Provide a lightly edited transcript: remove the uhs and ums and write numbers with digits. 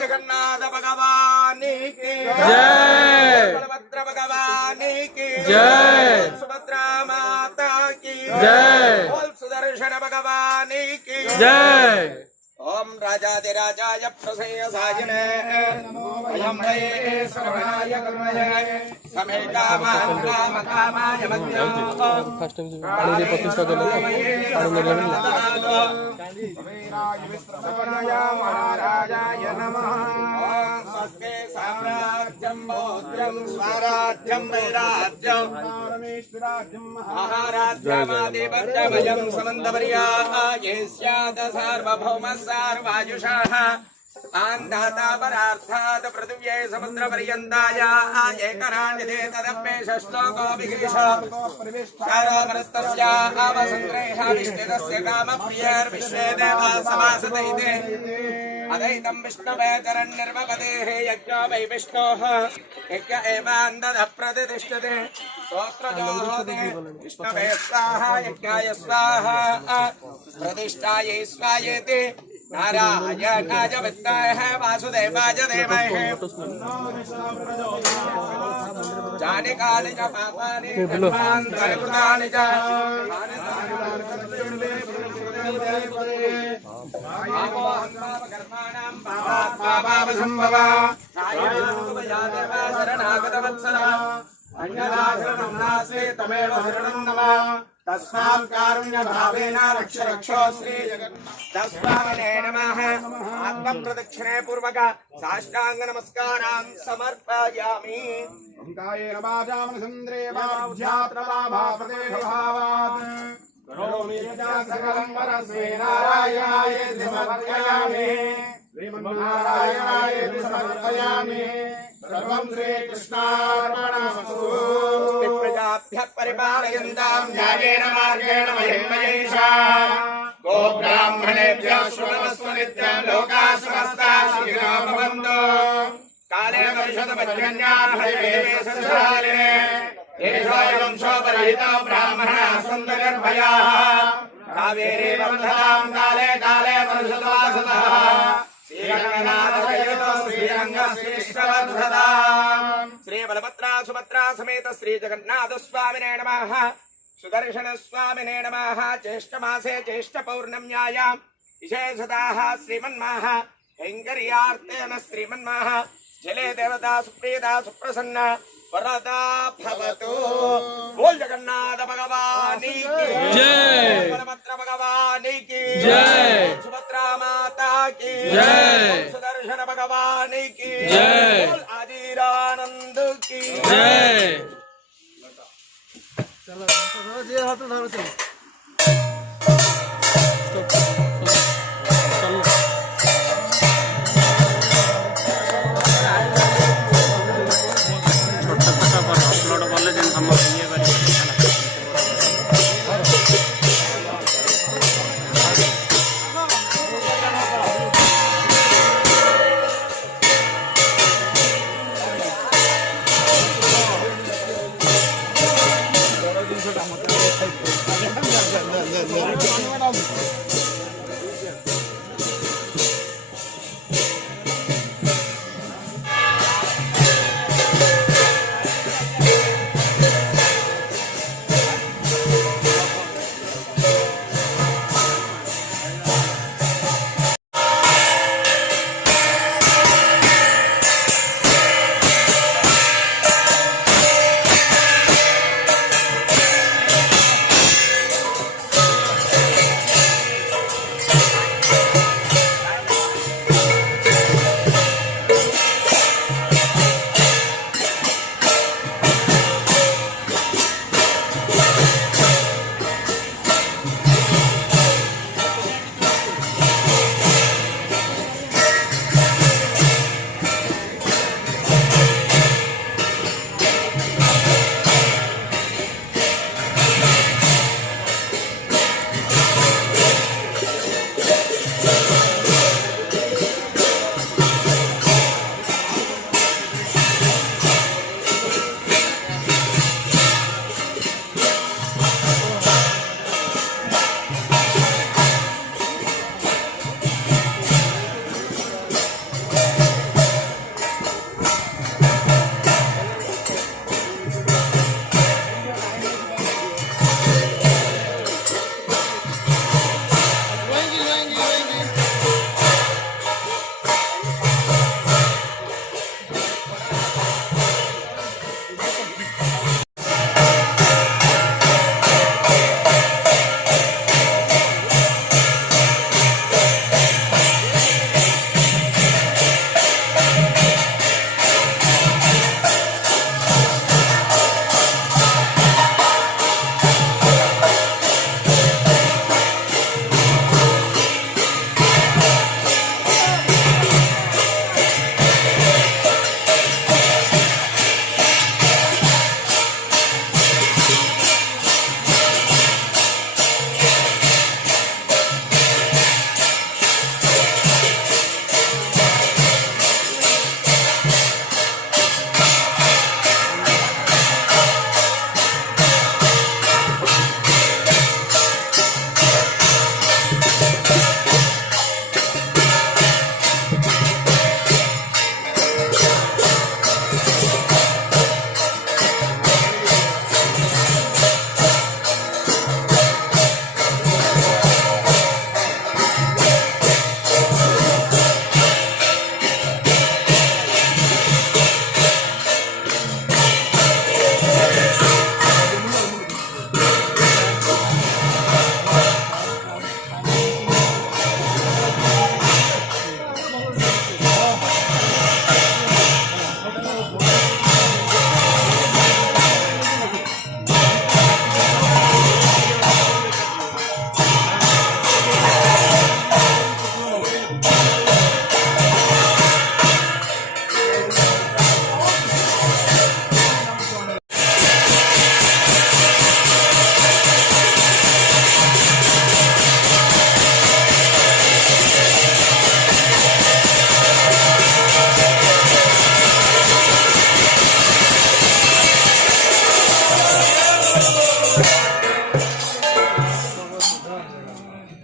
जगन्नाथ भगवान की जय, बलभद्र भगवान की जय, सुभद्रा माता की जय, सुदर्शन भगवान की जय। ओम राजाधिराजाय प्रसेयसायिने अयं वै सर्वनाय कर्मये समे कामान् कामकामाय मध्यं फर्स्ट पानी प्रतिष्ठा महाराजाय नमः। स्वस्ते साम्राज्यं मौद्रं स्वराज्यं वैराज्यं महाराज्यमादिपत्यमयं समन्तपर्याये स्यात् सार्वभौमः सार्वायुषः आन्धाता परार्थात् पृथिव्यै समुद्रपर्यन्ताय एकराण्यते तदप्येष श्लोकोऽभिगीष शारोमनस्तस्य आवसङ्ग्रहाविष्टितस्य कामप्रियर्विश्वे देवाः समासतैते अदैतं विष्णवे चरन्निर्वपदेः यज्ञो वै विष्णोः यज्ञ एवान्दधः प्रतिष्ठते स्तोत्रजोहोते विष्णवे स्वाहा यज्ञाय स्वाहा प्रतिष्ठायै स्वायेति नारायणाय विद्महे वासुदेवाय धीमहि जानिकानि च पापानि कर्माणि च कर्माणां पापावसम्भवा शरणागतवत्सला अन्यदाशरणं नास्ति तमेव शरणं नमः तस्मात् कारुण्यभावेन रक्ष रक्षो श्री तस्मामने नमः आत्मप्रदक्षिणे पूर्वक साष्टांग नमस्कारान् समर्पयामि कायेन वाचा मनसेन्द्रियैर्वा प्रदेशभावात् करोमि यथा सकलं परस्मै नारायणायेति समर्पयामि श्रीमन्नारायणायेति समर्पयामि सर्वं श्रीकृष्णार्पणमस्तु प्रजाभ्यः परिपालयन्तां न्यायेन मार्गेण मह्येषाः गो ब्राह्मणेभ्यः शृण्वन्तु नित्यं लोकाः समस्ताः सुखिनो भवन्तु काले वर्षदपर्जन्याः हरिवेशशालिने देशोऽयं शोभरहितो ब्राह्मणाः सन्तु निर्भयाः कावेरी वर्धतां काले काले वर्षद्वासतः श्री बलभद्रा सुभद्रा समेत श्री जगन्नाथ स्वामिने नमः सुदर्शन स्वामिने नमः ज्येष्ठ मासे ज्येष्ठ पौर्णम्यायां विशेषतः श्रीमन्माः कैङ्कर्यार्थेन श्रीमन्माः जले देवता सुप्रीता सुप्रसन्न वरदा भवतु। बोल जगन्नाथ भगवान की जय, बलभद्र भगवान की जय, सुभद्रा माता की जय, सुदर्शन भगवान की जय, आदिरानंद की जय। चलो